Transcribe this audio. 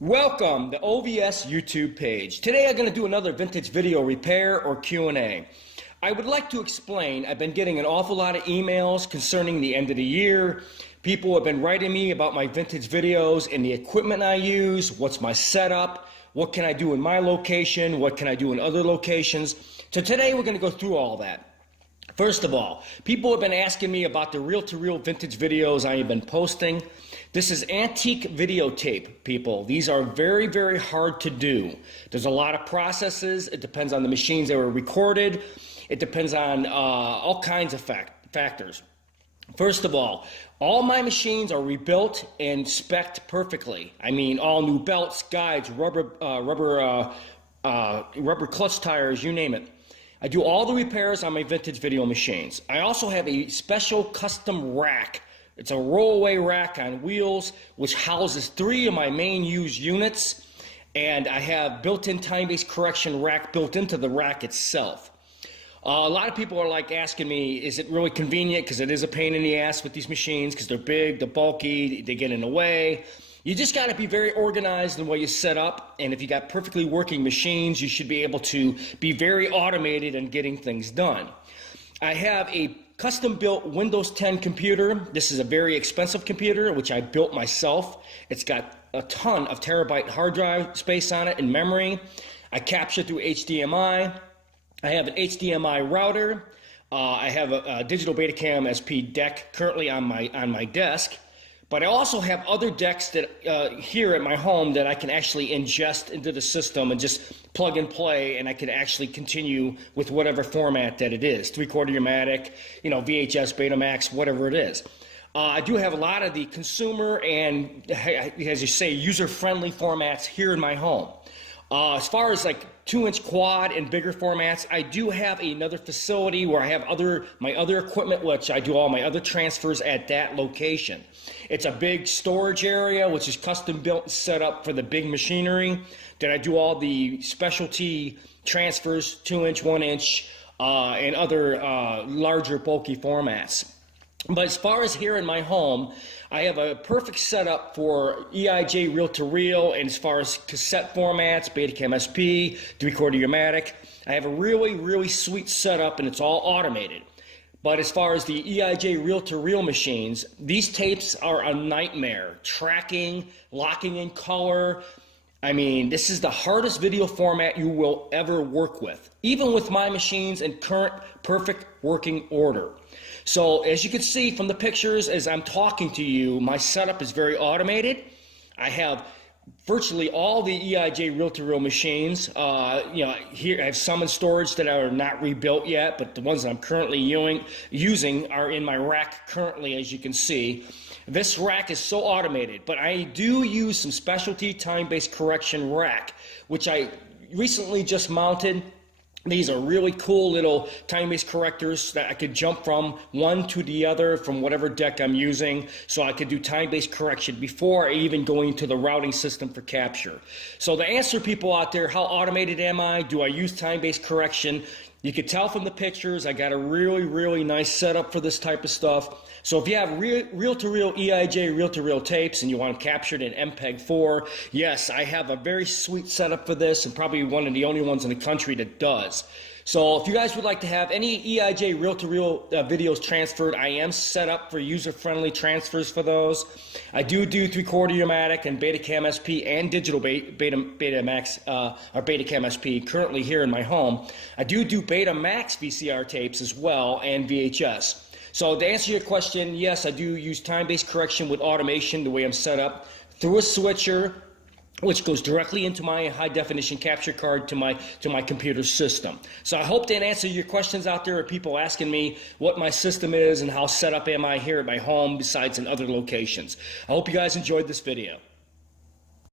Welcome to OVS YouTube page. Today I'm going to do another vintage video repair or Q&A. I would like to explain, I've been getting an awful lot of emails concerning the end of the year. People have been writing me about my vintage videos and the equipment I use, what's my setup, what can I do in my location, what can I do in other locations. So today we're going to go through all that. First of all, people have been asking me about the reel-to-reel vintage videos I have been posting. This is antique videotape, people. These are very, very hard to do. There's a lot of processes. It depends on the machines that were recorded. It depends on all kinds of factors. First of all my machines are rebuilt and spec'd perfectly. I mean, all new belts, guides, rubber clutch tires, you name it. I do all the repairs on my vintage video machines. I also have a special custom rack. It's a rollaway rack on wheels which houses 3 of my main used units, and I have built-in time-based correction rack built into the rack itself. A lot of people are asking me, is it really convenient? Because it is a pain in the ass with these machines because they're big, they're bulky, they get in the way. You just got to be very organized in the way you set up, and if you got perfectly working machines, you should be able to be very automated in getting things done. I have a custom-built Windows 10 computer. This is a very expensive computer, which I built myself. It's got a ton of terabyte hard drive space on it and memory. I capture through HDMI. I have an HDMI router. I have a digital Betacam SP deck currently on my desk. But I also have other decks that here at my home that I can actually ingest into the system and just plug and play, and I can actually continue with whatever format that it is, 3/4-matic, VHS, Betamax, whatever it is. I do have a lot of the consumer and, as you say, user-friendly formats here in my home. As far as 2-inch quad and bigger formats, I do have another facility where I have my other equipment, which I do all my other transfers at that location. It's a big storage area which is custom built and set up for the big machinery that I do all the specialty transfers, 2-inch, 1-inch, and other larger bulky formats. But as far as here in my home, I have a perfect setup for EIJ reel-to-reel, and as far as cassette formats, Betacam SP, 3/4-matic, I have a really, really sweet setup, and it's all automated. But as far as the EIJ reel-to-reel machines, these tapes are a nightmare. Tracking, locking in color. I mean, this is the hardest video format you will ever work with, even with my machines in current perfect working order. So as you can see from the pictures as I'm talking to you, my setup is very automated. I have virtually all the EIJ reel-to-reel machines. Here I have some in storage that are not rebuilt yet, but the ones that I'm currently using are in my rack currently, as you can see. This rack is so automated, but I do use some specialty time-based correction rack, which I recently just mounted. These are really cool little time-based correctors that I could jump from one to the other from whatever deck I'm using, so I could do time-based correction before I even go into the routing system for capture. So to answer people out there, how automated am I? Do I use time-based correction? You can tell from the pictures I got a really, really nice setup for this type of stuff. So if you have reel-to-reel EIJ reel-to-reel tapes and you want them captured in MPEG-4, yes, I have a very sweet setup for this, and probably one of the only ones in the country that does. So if you guys would like to have any EIJ reel-to-reel videos transferred, I am set up for user-friendly transfers for those. I do 3/4-matic and Betacam SP and digital Betamax or Betacam SP currently here in my home. I do Betamax VCR tapes as well and VHS. So to answer your question, yes, I do use time-based correction with automation the way I'm set up through a switcher, which goes directly into my high-definition capture card to my computer system. So I hope that answered your questions out there, or people asking me what my system is and how set up am I here at my home besides in other locations. I hope you guys enjoyed this video.